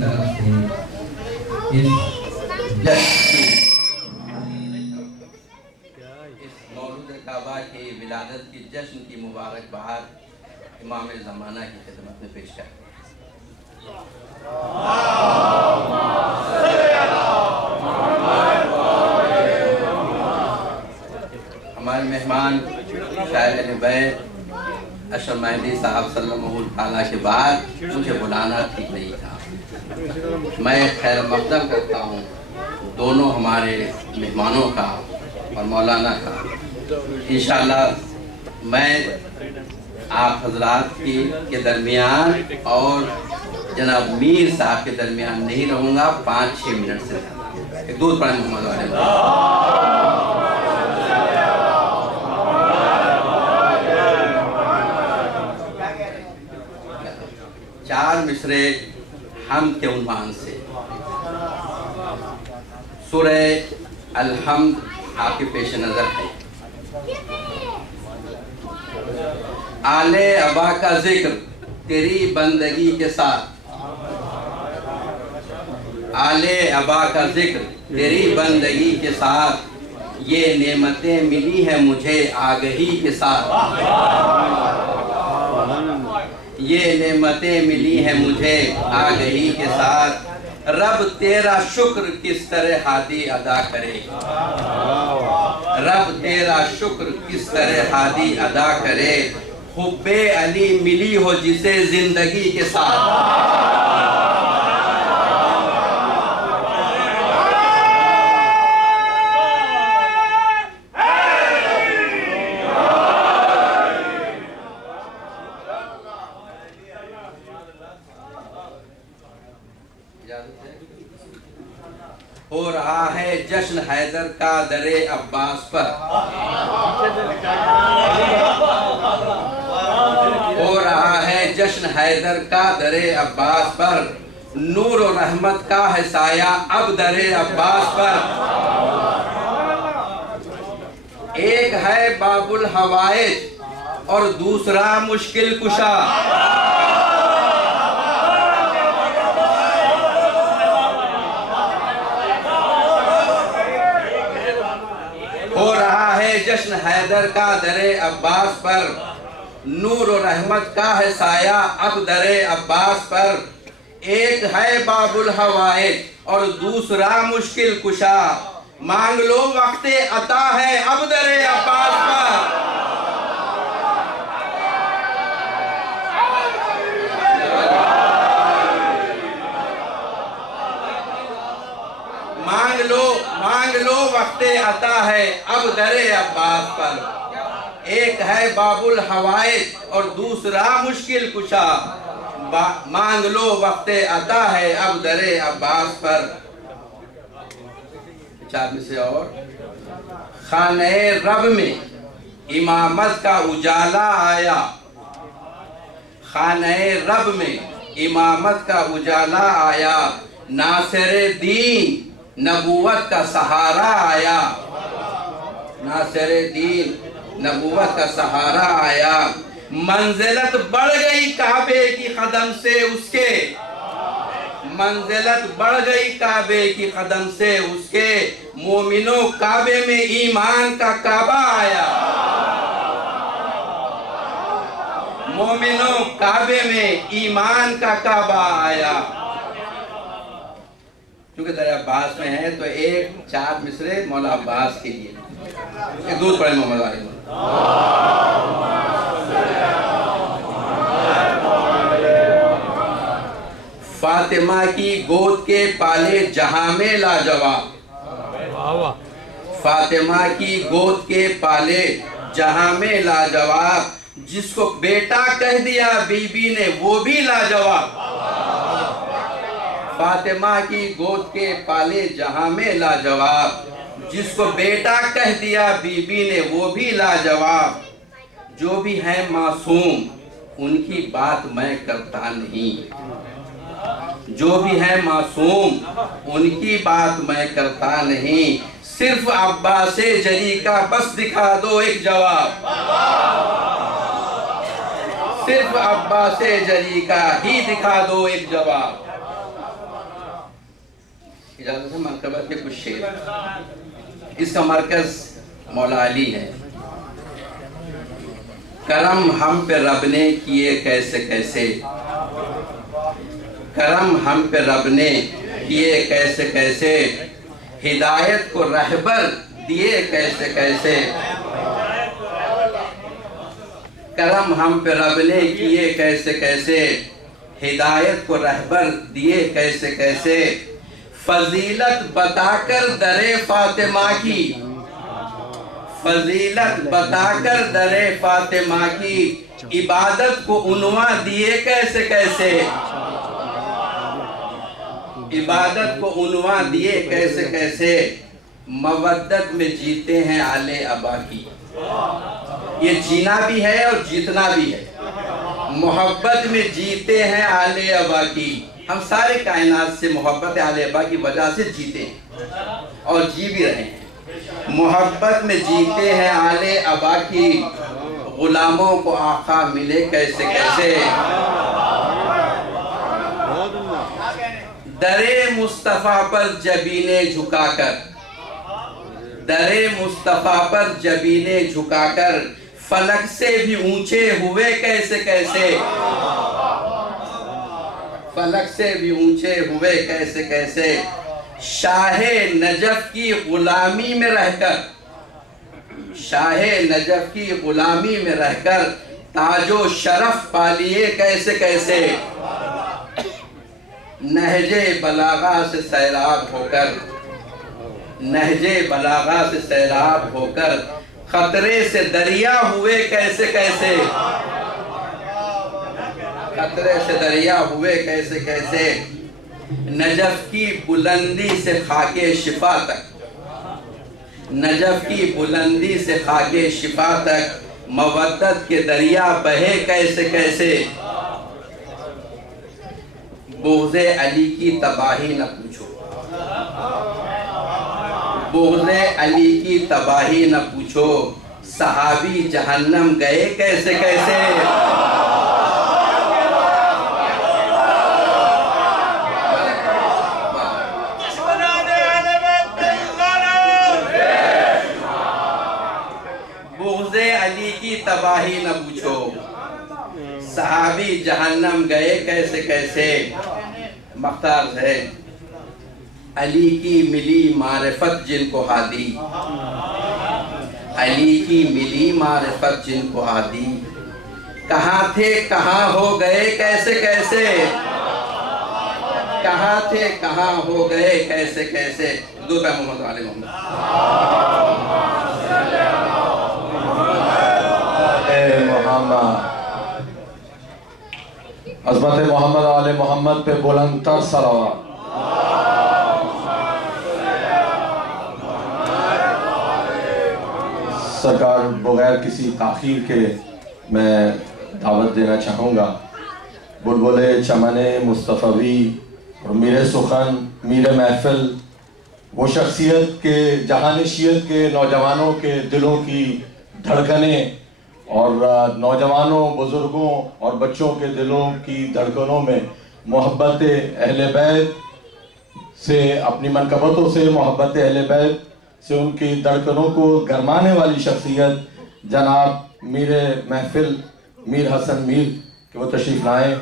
तरफ से इस मौलूद काबा की विलादत की जश्न की मुबारकबाद इमाम ज़माना की खिदमत में पेश करते हैं। हमारे मेहमान शायर बैत अशरफ मेहदी साहब सल्लल्लाहु अलैहि के बाद मुझे बुलाना ठीक नहीं था। मैं खैर मक़दम करता हूँ दोनों हमारे मेहमानों का और मौलाना का। इंशाअल्लाह मैं आप हजरात के दरमियान और जनाब मीर साहब के दरमियान नहीं रहूँगा 5-6 मिनट से ज़्यादा। एक दूध पढ़े मोहम्मद वाले 4 मिसरे हम के उन्वान से सूरह अल-हम्द आपके पेश नजर है। आले अबा का जिक्र तेरी बंदगी के साथ, आले अबा का जिक्र तेरी बंदगी के साथ, ये नेमतें मिली है मुझे आगही के साथ, ये नेमतें मिली हैं मुझे आगही के साथ। रब तेरा शुक्र किस तरह हादी अदा करे, रब तेरा शुक्र किस तरह हादी अदा करे, हुब्बे अली मिली हो जिसे जिंदगी के साथ। हो रहा है जश्न हैदर का दरे अब्बास पर, हो रहा है जश्न हैदर का दरे अब्बास पर, नूर और रहमत का है साया अब दरे अब्बास पर। एक है बाबुल हवाइज और दूसरा मुश्किल कुशा, हो रहा है जश्न हैदर का दरे अब्बास पर, नूर और रहमत का है साया अब दरे अब्बास पर। एक है बाबुल हवाइज और दूसरा मुश्किल कुशा, मांग लो वक्ते अता है अब दरे अब्बास पर। मांग लो वक्ते अता है अब दरे अब्बास पर। एक है बाबुल हवाइज और दूसरा मुश्किल कुशा, मांग लो वक्ते अता है अब दरे अब्बास पर। 4 में से और खाने रब में इमामत का उजाला आया, खाने रब में इमामत का उजाला आया, नासिरे दीन नबूवत का सहारा आया, नासिरे दीन नबूवत का सहारा आया। मंजिलत बढ़ गई काबे की कदम से उसके, मंजिलत बढ़ गई काबे की कदम से उसके, मोमिनो काबे में ईमान का काबा आया, मोमिनो काबे में ईमान का काबा आया। क्योंकि दर अब्बास में है तो एक 4 मिसरे मौला अब्बास के लिए एक दूध पढ़े मोहम्मद वाले। फातिमा की गोद के पाले जहां में लाजवाब, फातिमा की गोद के पाले जहां में लाजवाब, जिसको बेटा कह दिया बीबी ने वो भी लाजवाब। फातिमा की गोद के पाले जहां में लाजवाब, जिसको बेटा कह दिया बीबी ने वो भी लाजवाब। जो भी है मासूम उनकी बात मैं करता नहीं, जो भी है मासूम उनकी बात मैं करता नहीं, सिर्फ अब्बासे जरी का बस दिखा दो एक जवाब, सिर्फ अब्बासे जरी का ही दिखा दो एक जवाब। इजाज़त है मनक़बत के कुछ शेर। इसका मरकज़ मौला अली है। करम हम पे रब ने किए कैसे कैसे, करम हम पे रब ने किए कैसे कैसे, हिदायत को रहबर दिए कैसे कैसे। करम हम पे रब ने किए कैसे कैसे, हिदायत को रहबर दिए कैसे कैसे। फजीलत बताकर दरे फातिमा की, फजीलत बताकर दरे फातिमा की, इबादत को उन्वा दिए कैसे कैसे, इबादत को उन्वा दिए कैसे कैसे। मवद्दत में जीते हैं आले अबा की, ये जीना भी है और जीतना भी है। मोहब्बत में जीते हैं आले अबा की, हम सारे कायनात से मोहब्बत आले अबा की वजह से जीते हैं और जी भी रहे हैं। मोहब्बत में जीते हैं आले अबा की, गुलामों को आका मिले कैसे कैसे। दरे मुस्तफ़ा पर जबीने झुकाकर, दरे मुस्तफ़ा पर जबीने झुकाकर, फलक से भी ऊंचे हुए कैसे कैसे, फलक से भी ऊंचे हुए कैसे कैसे। शाहे नजफ की गुलामी में रहकर, शाहे नजफ की गुलामी में रहकर, ताजो शरफ पालिए कैसे कैसे। नहजे बलागा से सैराब होकर, नहजे बलागा से सैराब होकर, खतरे से दरिया हुए कैसे कैसे, खतरे से दरिया हुए कैसे कैसे। नजफ की बुलंदी से खाके शिफा तक, नजफ की बुलंदी से खाके शिफा तक, मवद्दत के दरिया बहे कैसे कैसे। बुग़्ज़े अली की तबाही न पूछो, बुग़्ज़े अली की तबाही न पूछो, सहाबी जहन्नम गए कैसे कैसे। बुग़्ज़े अली की तबाही न पूछो, सहाबी जहन्नम गए कैसे कैसे। मख्तार है अली की मिली मारिफत जिनको हादी, अली की मिली मारिफत जिनको हादी, कहाँ थे कहाँ हो गए कैसे कैसे, कहाँ थे कहाँ हो गए कैसे कैसे। दो पे मोहम्मद आले मोहम्मद। अज़मत मोहम्मद आले मोहम्मद पे बुलंदतर सलावत। सरकार बगैर किसी ताख़ीर के मैं दावत देना चाहूँगा। बुलबुले चमने मुस्तफ़वी और मीर सुखन मीर महफिल, वो शख्सियत के जहानिशियत के नौजवानों के दिलों की धड़कनें और नौजवानों, बुज़ुर्गों और बच्चों के दिलों की धड़कनों में मोहब्बत अहले बैत से, अपनी मनकबतों से मोहब्बत अहले बैत से उनकी धड़कनों को गरमाने वाली शख्सियत जनाब मीर महफिल मीर हसन मीर कि वो तशरीफ़ लाएँ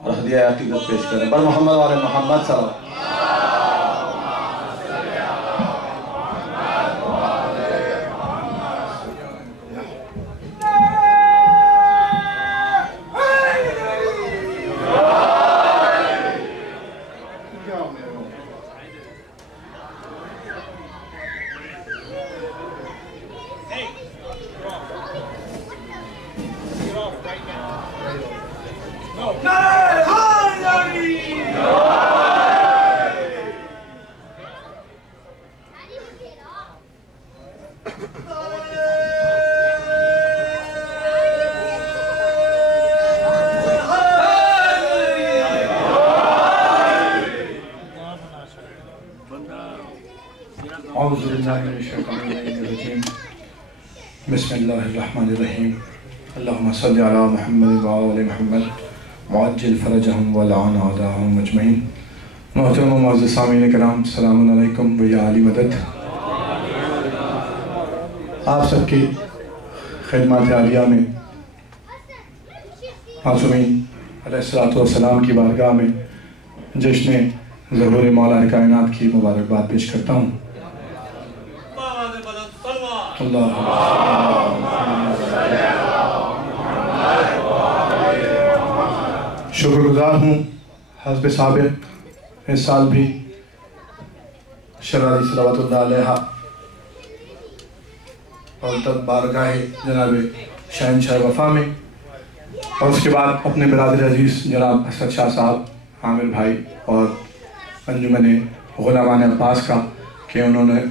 और हदिया अक़ीदत पेश करें। बर मोहम्मद वाले मोहम्मद सल्लल्लाहु। बिस्मिल्लाहिर्रहमानिर्रहीम। अल्लाहुम्मा सल्लि अला मुहम्मद व आले मुहम्मद वअज्जिल फरजहुम व लअन अदाहुम अजमईन। मोहतरम मुअज़्ज़िज़ सामीन कराम, सलामुन अलैकुम व या अली मदद। आप सबकी खिदमत आलिया में मासूमीन अलैहिस्सलातु वस्सलाम की बारगाह में जश्न ज़हूर मौला कायनात की मुबारकबाद पेश करता हूँ। शुक्रगुज़ार हूँ हस्ब साबिक़ इस साल भी शरारी सलावतुल्लाह अलैहा और तब बारगाह जनाब शहनशाह वफ़ा में, और उसके बाद अपने बिरादर अजीज़ जनाब असद शाह साहब, आमिर भाई और अंजुमन ग़ुलामान अब्बास का कि उन्होंने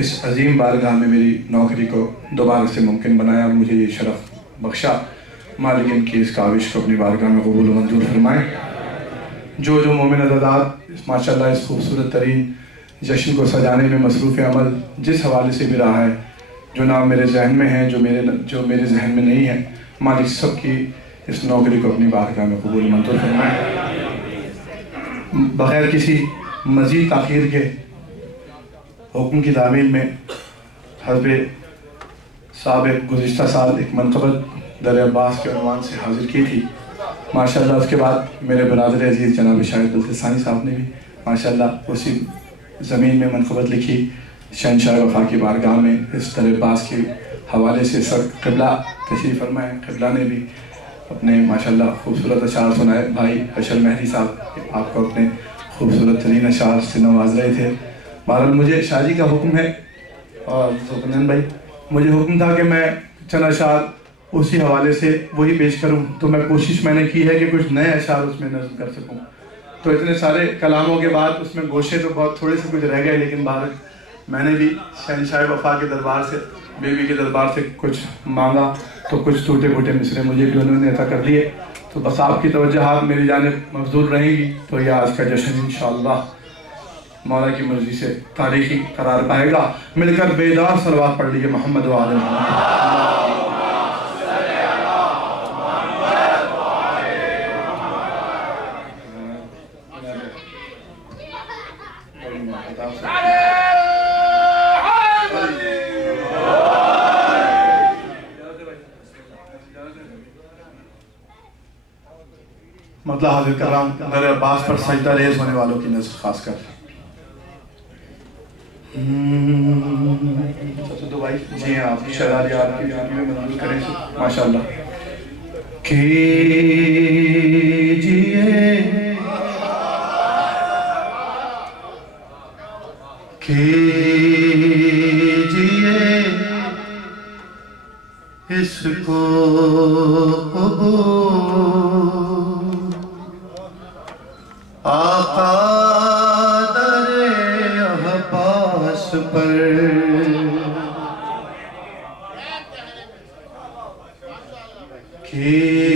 इस अजीम बारगाह में मेरी नौकरी को दोबारा से मुमकिन बनाया और मुझे ये शरफ़ बख्शा। मालिक इनकी इस काविश को अपनी बारगाह में कबूल व मंजूर फरमाएँ। जो मोमिन अज़ादात माशाअल्लाह इस खूबसूरत तरीन जश्न को सजाने में मसरूफ़ अमल जिस हवाले से भी रहा है, जो नाम मेरे जहन में है, जो मेरे जहन में नहीं है, मालिक सब की इस नौकरी को अपनी बारगाह में कबूल मंजूर फरमाएँ। बग़ैर किसी मज़ीद ताख़ीर के हुक्म की तामील में हज़ब साबिक़ गुज़िश्ता साल एक मनक़बत दर अब्बास के उन्वान से हाज़िर की थी माशाअल्लाह। उसके बाद मेरे बिरादर अजीज़ जनाब शाहिद बल्तिसानी साहब ने भी माशाअल्लाह उसी ज़मीन में मनक़बत लिखी। शहनशाह वफ़ा की बारगाह में इस दर अब्बास के हवाले से सर क़िबला तशरीफ़ फरमाए। क़िबला ने भी अपने माशाअल्लाह खूबसूरत अशार सुनाए। भाई अशर महरी साहब आपको अपने खूबसूरत तरीन अशार से नवाज रहे थे। बहरहाल मुझे शादी का हुक्म है और सुकनन भाई मुझे हुक्म था कि मैं चंद अशार उसी हवाले से वही पेश करूं, तो मैं कोशिश मैंने की है कि कुछ नए अशार उसमें नज़्म कर सकूं। तो इतने सारे कलामों के बाद उसमें गोशे तो बहुत थोड़े से कुछ रह गए, लेकिन बहरहाल मैंने भी शहनशाह वफ़ा के दरबार से, बेबी के दरबार से कुछ मांगा, तो कुछ टूटे फूटे मिसरे मुझे भी उन्होंने अता कर दिए। तो बस आपकी तवज्जुहात मेरी जानिब मबज़ूल रहेंगी, तो यह आज का जश्न इंशाअल्लाह मौला की मर्ज़ी से तारीख़ी करार पाएगा। मिलकर बेदार सलवात पढ़ लीजिए मोहम्मद व आले मोहम्मद। मतलब हाजिर कर रहा हूँ दर अब्बास पर सजदा रेज़ होने वालों की नज़र खास कर। तो भाई जी आप शरारी आपकी जान में मंजूर करें माशाअल्लाह। कीजिए इसको आका दरे अब्बास पर कीजिए